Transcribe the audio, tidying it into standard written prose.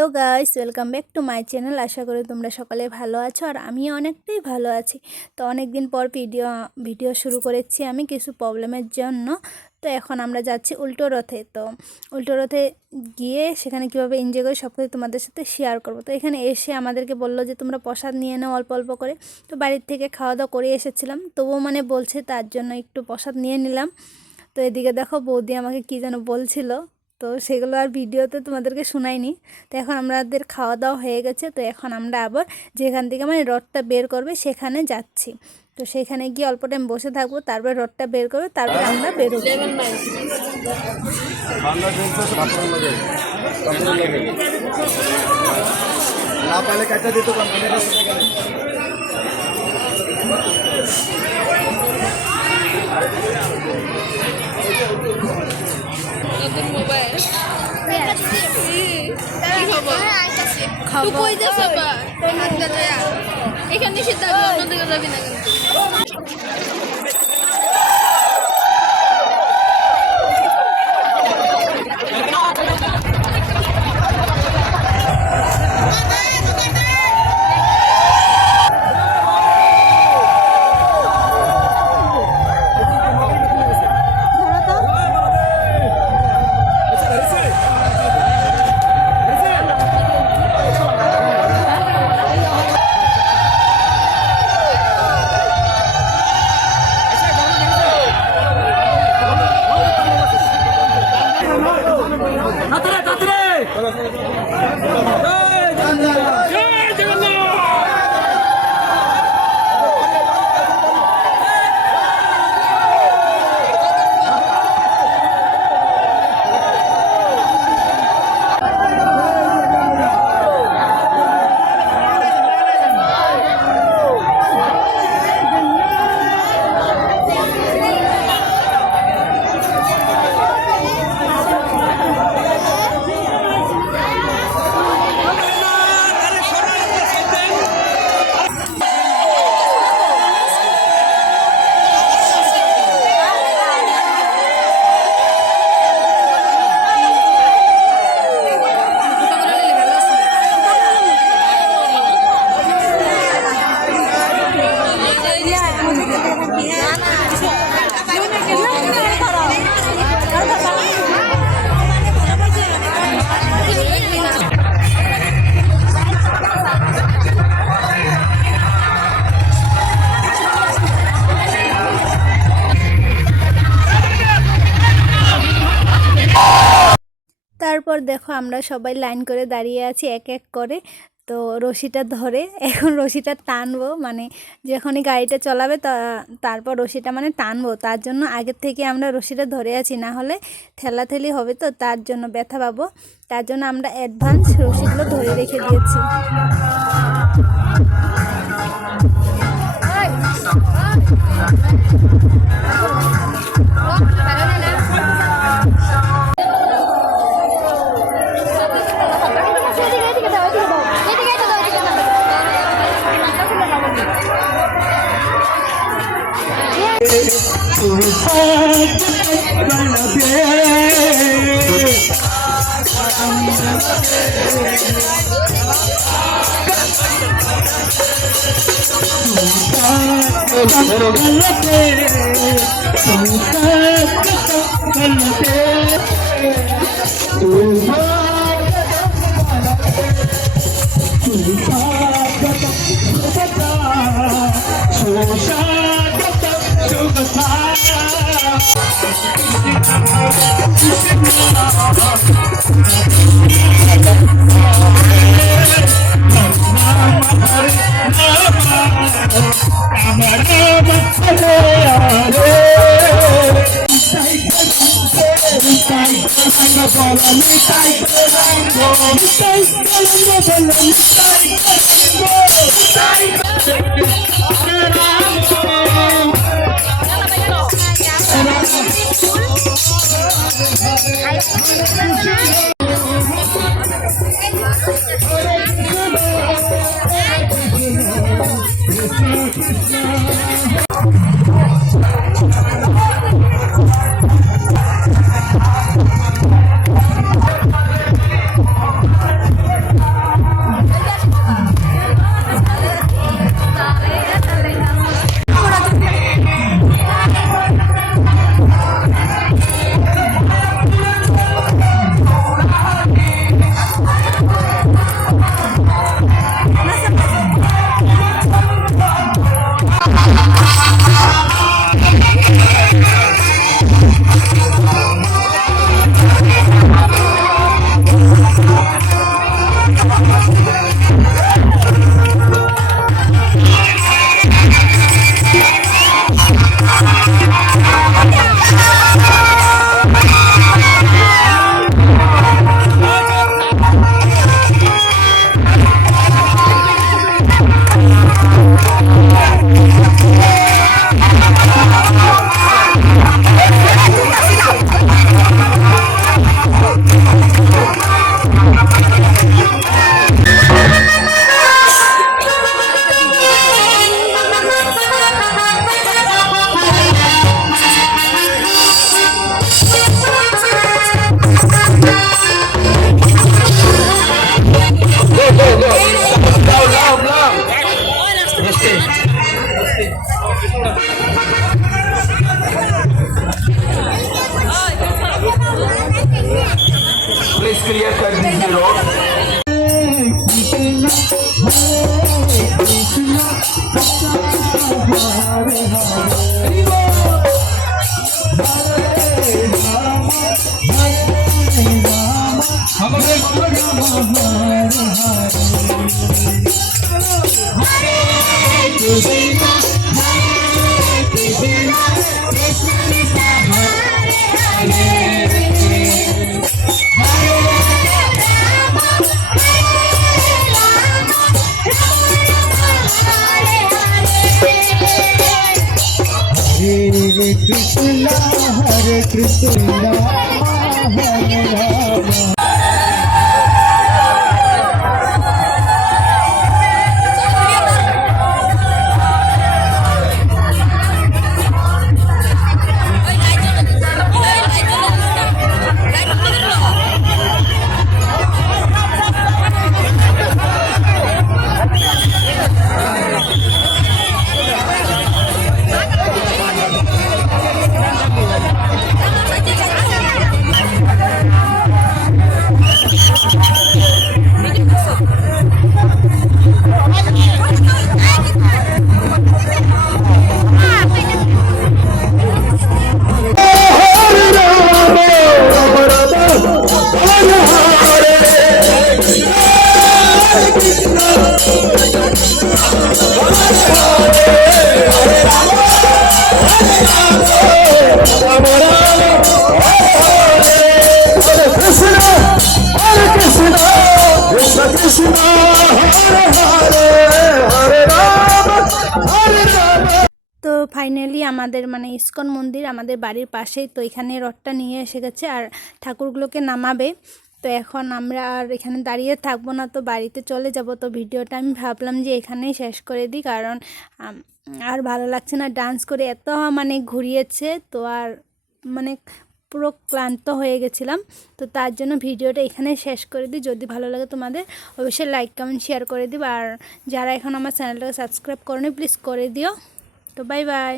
Hello guys, welcome back to my channel. আশা করি তোমরা সকলে ভালো আছো আর আমি অনেকটাই ভালো আছি। তো অনেক দিন পর ভিডিও শুরু করেছি আমি কিছু প্রবলেমের জন্য। তো এখন আমরা যাচ্ছি উল্টো রথে। তো উল্টো রথে গিয়ে সেখানে কীভাবে এনজয় করি সব কিছু তোমাদের সাথে শেয়ার করবো। তো এখানে এসে আমাদেরকে বললো যে তোমরা প্রসাদ নিয়ে নাও অল্প অল্প করে। তো বাড়ির থেকে খাওয়া দাওয়া করে এসেছিলাম, তবুও বলছে, তার জন্য একটু প্রসাদ নিয়ে নিলাম। তো এদিকে দেখো বৌদি আমাকে কী যেন বলছিল, তো সেগুলো আর ভিডিওতে তোমাদেরকে শোনাইনি। তো এখন আমাদের খাওয়া দাওয়া হয়ে গেছে। তো এখন আমরা আবার যেখান থেকে রথটা বের করবে সেখানে যাচ্ছি। তো সেখানে গিয়ে অল্প টাইম বসে থাকবো, তারপরে রথটা বের করবে, তারপরে আমরা বেরোবো। নতুন মোবাইল এখানে সিদ্ধ অন্যদিকে যাবি না কিন্তু। তারপর দেখো আমরা সবাই লাইন করে দাঁড়িয়ে আছি এক এক করে। তো রশিটা ধরে এখন রশিটা টানবো, যখনই গাড়িটা চলাবে তারপর রশিটা টানবো। তার জন্য আগের থেকে আমরা রশিটা ধরে আছি, না হলে ঠেলাঠেলি হবে, তো তার জন্য ব্যথা পাবো। তার জন্য আমরা অ্যাডভান্স রশিগুলো ধরে রেখে দিয়েছি। क्लियर कर दीजिए लोग। Hare Krishna, Hare Krishna, Hare Rama. তো ফাইনালি আমাদের মানে ইসকন মন্দির আমাদের বাড়ির পাশেই, তো এখানে রথটা নিয়ে এসে গেছে আর ঠাকুরগুলোকে নামাবে। তো এখন আমরা আর এখানে দাঁড়িয়ে থাকবো না, তো বাড়িতে চলে যাব। তো ভিডিওটা আমি ভাবলাম যে এখানেই শেষ করে দিই, কারণ আর ভালো লাগছে না ডান্স করে, এত মানে ঘুরিয়েছে তো আর মানে পুরো ক্লান্ত হয়ে গেছিলাম। তো তার জন্য ভিডিওটা এখানে শেষ করে দিই। যদি ভালো লাগে তোমাদের অবশ্যই লাইক কমেন্ট শেয়ার করে দিও, আর যারা এখন আমার চ্যানেলটাকে সাবস্ক্রাইব করোনি প্লিজ করে দিও। তো বাই বাই।